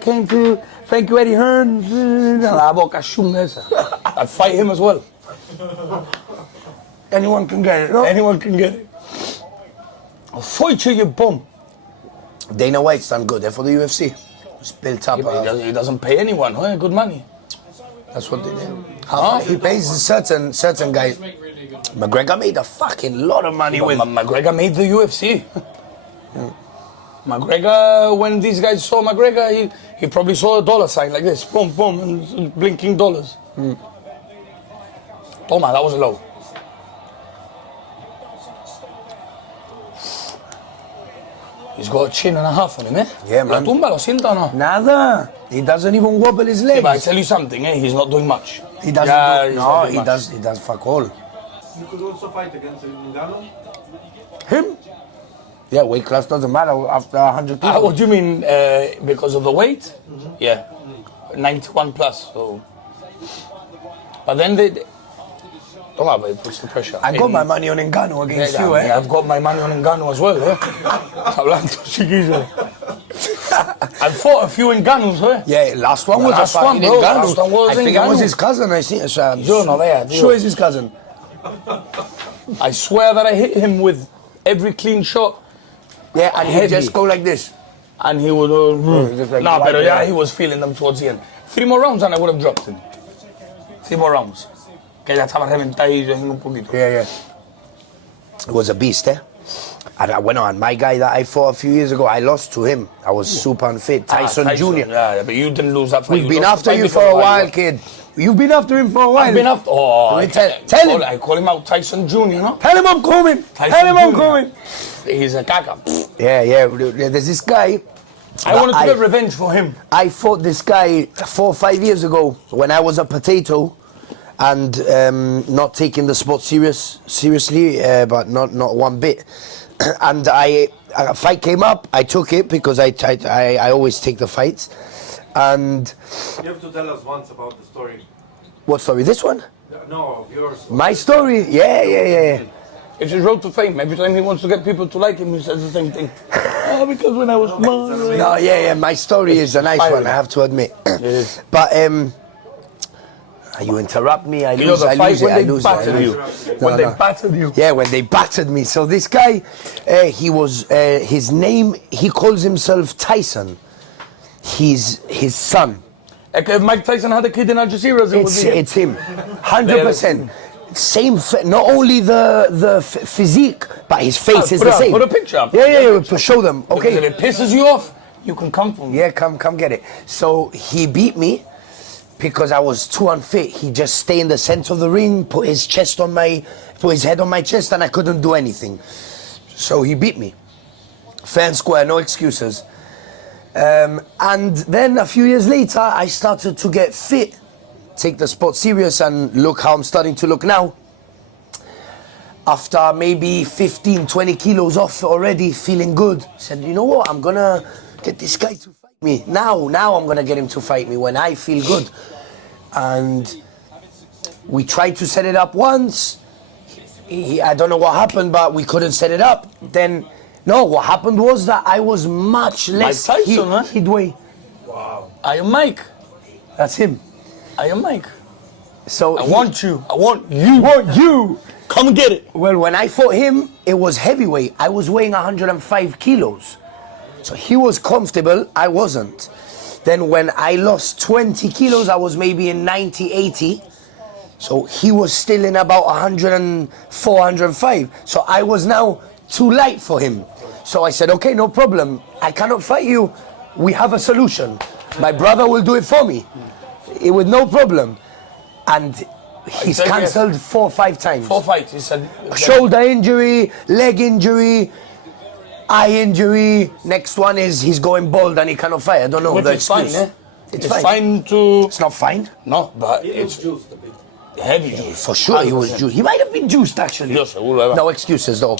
came to thank you, Eddie Hearn. La boca chunga esa. I'd fight him as well. Anyone can get it, no? Anyone can get it. I'll fight you, you bum. Dana White's done good for the UFC. It's built up. He doesn't pay anyone, huh? Good money. That's what they do. He pays certain guys. McGregor made a fucking lot of money with. McGregor made the UFC. McGregor, when these guys saw McGregor, he probably saw a dollar sign like this, boom, boom, and blinking dollars. Toma, that was low. He's got a chin and a half on him, eh? Yeah, man. La tumba, lo siento, no? Nada. He doesn't even wobble his legs. Yeah, but I tell you something, eh? He's not doing much. He doesn't. He does fuck all. You could also fight against Ngannou. Him? Yeah, weight class doesn't matter after 100 kilos. What do you mean? Because of the weight? Yeah, 91 plus. So, but then they don't worry, it puts the pressure. I got my money on Ngannou against you, eh? Yeah, I've got my money on Ngannou as well, eh? I fought a few Ngannous, eh? Yeah, last one was a fucking bro. Ngannou. Last one was I think Ngannou. it was his cousin. I think. Yo no vea, Sure, it's his cousin. I swear that I hit him with every clean shot. Yeah, and he'd just go like this. And he would, like nah, but yeah, he was feeling them towards the end. 3 more rounds and I would have dropped him. 3 more rounds. Que ya estaba reventadillo en un poquito. Yeah. It was a beast, eh? And I went on. My guy that I fought a few years ago, I lost to him. I was super unfit. Tyson Jr. Yeah, but you didn't lose that fight. We've been after you for a while, kid. You've been after him for a while. I've been after. Oh, tell him. I call him out Tyson Jr. No? Tell him I'm coming. Tell him I'm coming. He's a caca. Yeah. There's this guy. I wanted to get revenge for him. I fought this guy 4 or 5 years ago when I was a potato and not taking the sport seriously, but not one bit. And a fight came up. I took it because I always take the fights. And you have to tell us once about the story. What story? This one? No, of yours. My story? Yeah. It's his road to fame. Every time he wants to get people to like him, he says the same thing. Because when I was small. No, yeah. My story is a nice one, I have to admit. It is. But you interrupt me, I lose it. When they battered you. Yeah, when they battered me. So this guy, his name, he calls himself Tyson. He's his son. If Mike Tyson had a kid in Algeciras, it's him. 100%. Same, not only the physique, but his face is the same. Put a picture up. Yeah, show them. Okay. Because if it pisses you off, you can come for me. Yeah, come get it. So he beat me because I was too unfit. He just stayed in the center of the ring, put his head on my chest, and I couldn't do anything. So he beat me. Fair and square, no excuses. And then a few years later, I started to get fit, take the sport serious, and look how I'm starting to look now. After maybe 15, 20 kilos off already, feeling good. Said, you know what, I'm gonna get this guy to fight me. Now I'm gonna get him to fight me when I feel good. And we tried to set it up once. I don't know what happened, but we couldn't set it up. Then, no, what happened was that I was much less he'd weigh. Wow. I am Mike. That's him. I am Mike. So I want you. Come and get it. Well, when I fought him, it was heavyweight. I was weighing 105 kilos. So he was comfortable, I wasn't. Then when I lost 20 kilos, I was maybe in 90, 80. So he was still in about 104, 105. So I was now too light for him. So I said, okay, no problem. I cannot fight you. We have a solution. My brother will do it for me. With no problem. And he's cancelled 4 or 5 times. 4 fights, he said. Shoulder injury, leg injury, eye injury. Next one is he's going bald and he cannot fight. I don't know. Which is fine, eh? It's fine to... It's not fine? No, but it's juiced a bit. Heavy juice. For sure he was juiced. He might have been juiced actually. No excuses though.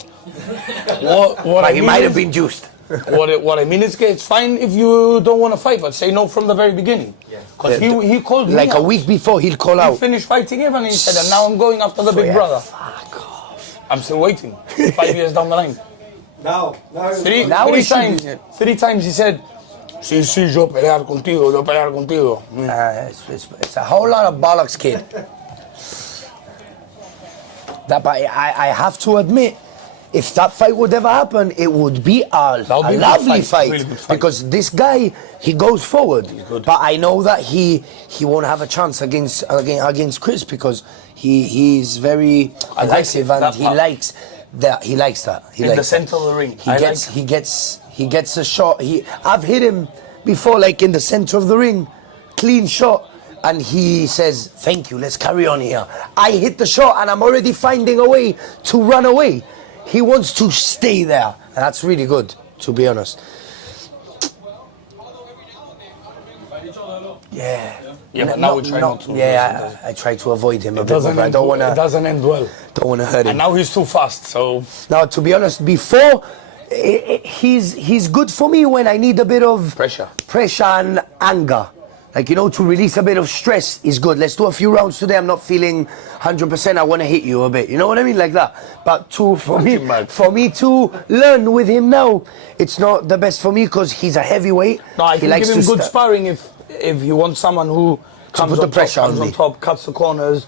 He might have been juiced. What I mean is, it's fine if you don't want to fight, but say no from the very beginning. Because he called me like out. A week before he'll call out. He finished fighting him and he said, and now I'm going after the big brother. Fuck off. I'm still waiting. 5 years down the line. Now three times he said, Sí, sí, yo pelear contigo, yo pelear contigo. It's a whole lot of bollocks, kid. That, but I have to admit, if that fight would ever happen, it would be a would be a good lovely fight, fight, really good fight. because this guy, he goes forward. good. But I know that he won't have a chance against Chris, because he's very aggressive, that and he part. likes that. He likes that. He In likes the center of the ring. He gets a shot. I've hit him before, like in the center of the ring, clean shot, and he says, "Thank you, let's carry on here." I hit the shot, and I'm already finding a way to run away. He wants to stay there, and that's really good, to be honest. Yeah, but now we try not to. Yeah, I try to avoid him a bit, but I don't want It to. doesn't end well. Don't want to hurt him. And now he's too fast, so Now, to be honest, before he's good for me when I need a bit of pressure. and anger. Like, to release a bit of stress is good. Let's do a few rounds today. I'm not feeling 100%. I want to hit you a bit. You know what I mean? Like that. But for me to learn with him now, it's not the best for me, because he's a heavyweight. No, I can give him good sparring if you want someone who comes put the pressure comes on on me. top, cuts the corners.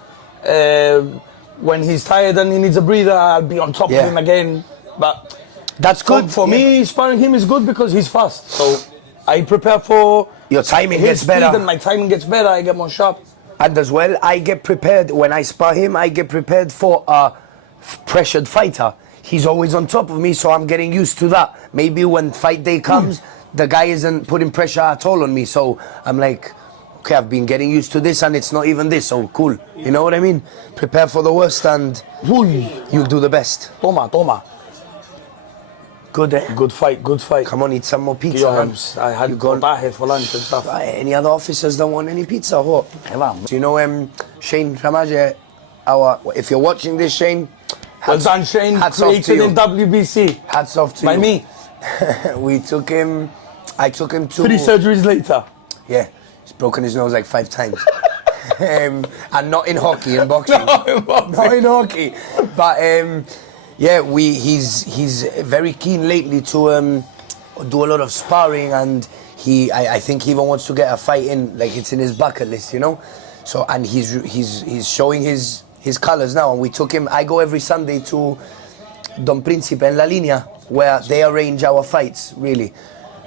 When he's tired and he needs a breather, I'll be on top of him again. But that's good. For me, sparring him is good because he's fast. So I prepare for your timing his gets speed, better. and my timing gets better. I get more sharp. And as well, I get prepared when I spar him. I get prepared for a pressured fighter. He's always on top of me, so I'm getting used to that. Maybe when fight day comes, the guy isn't putting pressure at all on me. So I'm like, okay, I've been getting used to this, and it's not even this. So cool. You know what I mean? Prepare for the worst, and you'll do the best. Toma. Good, eh? Good fight. Come on, eat some more pizza, man. I had potaje for lunch and stuff. Any other officers don't want any pizza or what? Do you know Shane Ramaje? If you're watching this, Shane, Well done, Shane. hats off to Created you. in WBC. Hats off to By you. me. I took him to 3 surgeries later. Yeah, he's broken his nose like 5 times. And not in hockey, in boxing. Not in hockey. But yeah, he's very keen lately to do a lot of sparring, and I think he even wants to get a fight in, like it's in his bucket list, So, and he's showing his colors now, and we took him. I go every Sunday to Don Principe en La Línea, where they arrange our fights, really,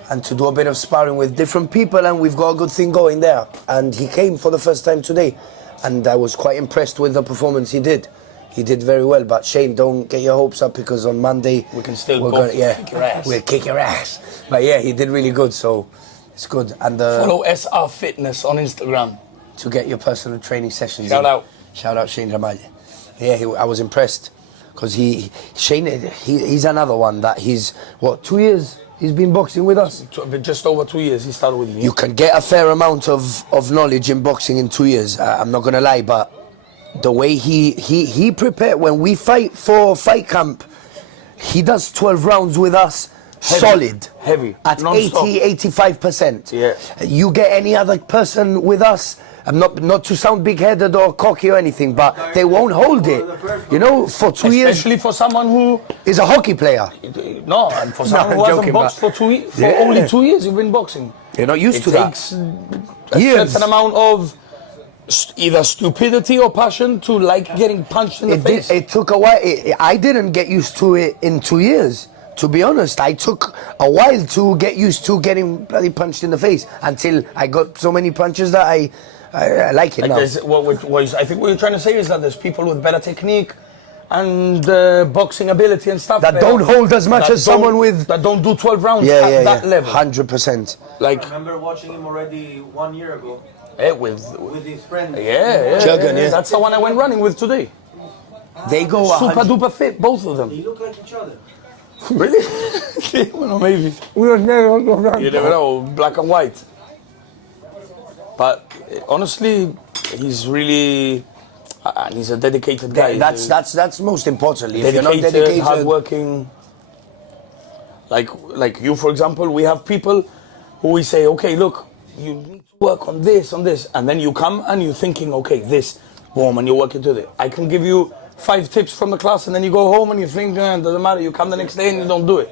and to do a bit of sparring with different people, and we've got a good thing going there. And he came for the first time today, and I was quite impressed with the performance he did. He did very well, but Shane, don't get your hopes up, because on Monday we can still kick your ass. We'll kick your ass. But yeah, he did really good, so it's good. And follow SR Fitness on Instagram to get your personal training sessions. Shout out Shane Ramaje. Yeah, I was impressed, because Shane, he's another one that he's 2 years. He's been boxing with us. Just over 2 years he started with me. You can get a fair amount of knowledge in boxing in 2 years. I'm not gonna lie, but the way he prepared, when we fight for fight camp, he does 12 rounds with us, solid, heavy, at 80-85%. Yeah. You get any other person with us, I'm not to sound big-headed or cocky or anything, but they won't hold it. For 2 years. Especially for someone who is a hockey player. No, and for someone who hasn't boxed for only 2 years, you've been boxing. You're not used to that. It takes a certain amount of either stupidity or passion to like getting punched in the face. It took a while. I didn't get used to it in 2 years. To be honest, I took a while to get used to getting bloody punched in the face, until I got so many punches that I like it now. I think what you're trying to say is that there's people with better technique and boxing ability and stuff that don't hold as much as someone with that don't do 12 rounds at that level. 100%. Like, I remember watching him already 1 year ago. With his friend. Juggin, yeah. That's the one I went running with today. They go super duper fit, both of them. They look like each other. Really? Well, maybe. You never know, black and white. But honestly, he's really, and he's a dedicated guy. That's most importantly. If Dedicated, you're not dedicated, hardworking. Like you, for example, we have people who we say, okay, look, you need to work on this, and then you come and you're thinking, okay, this, boom, and you're working to it. I can give you 5 tips from the class, and then you go home and you think, it doesn't matter. You come the next day and you don't do it.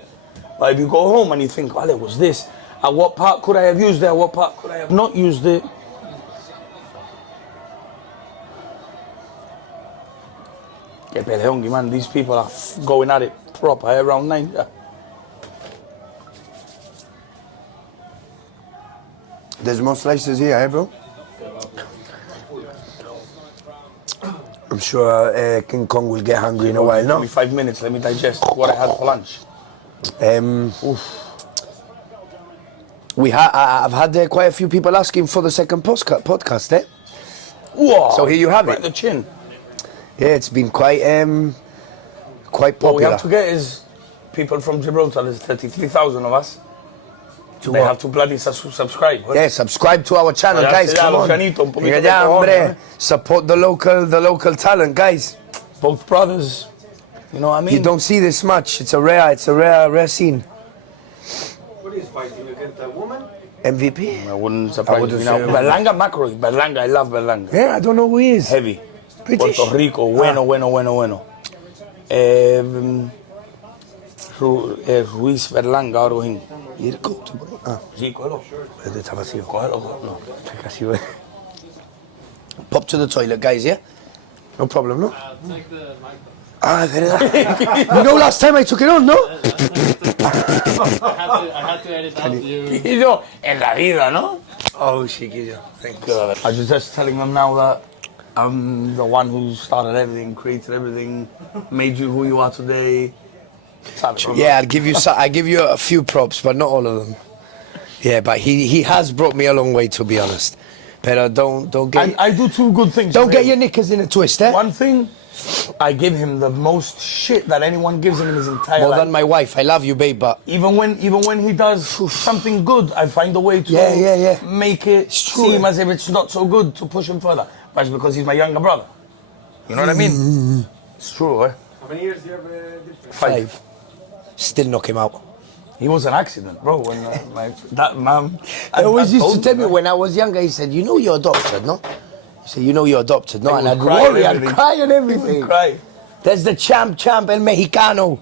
But if you go home and you think, well, it was this, At what part could I have used it? At what part could I have not used it? Que peleón, man. These people are going at it proper around 9. There's more slices here, eh, bro? I'm sure King Kong will get hungry in a while, Give no? me 5 minutes, let me digest what I had for lunch. I've had quite a few people asking for the second podcast, eh? Whoa, So here you have right it. in the chin. Yeah, it's been quite What we popular. have to get is people from Gibraltar. There's 33,000 of us. They have to bloody subscribe. Right? Yeah, subscribe to our channel, guys. Come on. Venga ya, hombre. Support the local talent, guys. Both brothers. You know what I mean? You don't see this much. It's a rare scene. What is fighting against a woman? MVP? I wouldn't surprise wouldn't me now. say- Berlanga Macro. Berlanga, I love Berlanga. Yeah, I don't know who he is. Heavy. British? Puerto Rico. Bueno. Ruiz Berlanga, algo así. Sí, cógelo. Está vacío. Cógelo. No. Está casi, güey. Pop to the toilet, guys, yeah? No problem, no? Ah, es verdad. You know last time I took it on, no? I had to edit out you. Y yo, en la vida, ¿no? Oh, chiquillo. Thank you. I was just telling them now that I'm the one who started everything, created everything, made you who you are today. Yeah, I give you a few props, but not all of them. Yeah, but he has brought me a long way, to be honest. But don't get I do two good things. don't get your knickers in a twist, eh? One thing, I give him the most shit that anyone gives him in his entire More life. than my wife. I love you, babe, but Even when he does something good, I find a way to Yeah. make it true, seem eh? as if it's not so good to push him further. But it's because he's my younger brother. You know what I mean? It's true, eh? How many years do you have difference? 5. Still knock him out. He was an accident, bro. When that man. He always used to told tell me, me when I was younger, he said, you know you're adopted, no? He said, you know you're adopted, no? He And would I'd cry worry, and I'd everything. cry and He everything. would cry. There's the champ, El Mexicano.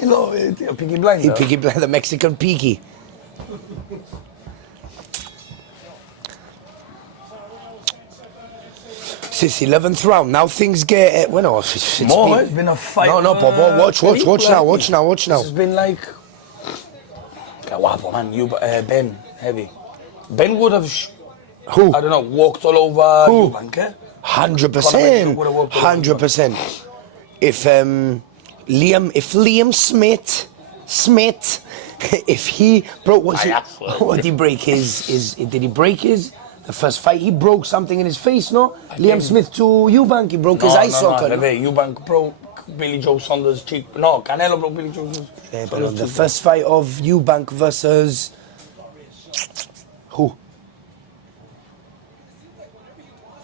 You know, Peaky Blinder. The Mexican Peaky. Since 11th round, now things get... Well, no, it's More, been- it's been a fight. No, but watch now. This has been like. Que guapo, man. You, Ben, heavy. Ben would have, Who? I don't know, walked all over Who? Eubank, eh? 100%. Would have walked all over. 100%. If Liam Smith, if he broke, what did he break his? Did he break his? The first fight, he broke something in his face, no? Liam Smith to Eubank, he broke his eye socket. No, Eubank broke Billy Joe Saunders' cheek. No, Canelo broke Billy Joe Saunders' Yeah, but on the first fight of Eubank versus who?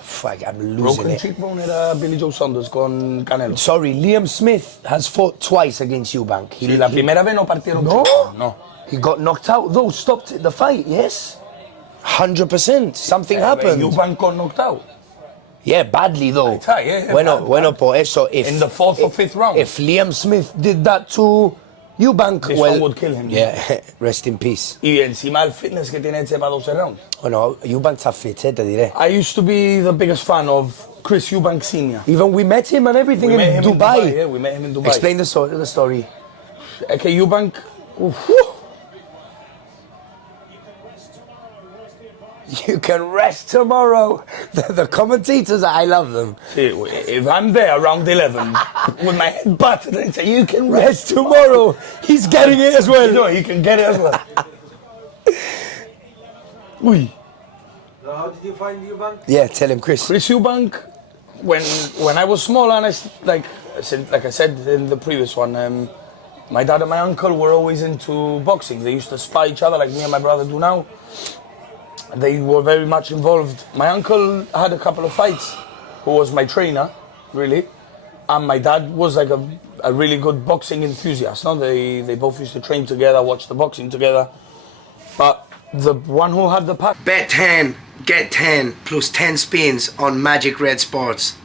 Fuck, I'm losing broken it. cheekbone era Billy Joe Saunders con Canelo. Sorry, Liam Smith has fought twice against Eubank. Y la primera vez no partieron No, cheekbone, no. he got knocked out. Though stopped the fight. Yes, 100%. Something happened. Eubank got knocked out. Yeah, badly though. Yeah, Bueno, bad. por eso. If In the fourth or fifth round. If Liam Smith did that to Eubank, This well, one would kill him. Yeah, rest in peace. Y encima el fitness que tiene ese para 12 rounds. Bueno, Eubank's a fit, te diré. I used to be the biggest fan of Chris Eubank Sr. Even we met him and everything We in met him Dubai. in Dubai. Yeah, we met him in Dubai. Explain the story. Okay, Eubank. You can rest tomorrow. The commentators, I love them. If I'm there around 11 with my head butted and say, you can Rest tomorrow. He's getting it as well. No, he can get it as well. Uy. So how did you find Eubank? Yeah, tell him, Chris. Chris Eubank, when I was small, and like I said in the previous one, my dad and my uncle were always into boxing. They used to spy each other like me and my brother do now. They were very much involved. My uncle had a couple of fights, who was my trainer, really. And my dad was like a really good boxing enthusiast. No? They both used to train together, watch the boxing together. But the one who had the pack. Bet 10, get 10 plus 10 spins on Magic Red Sports.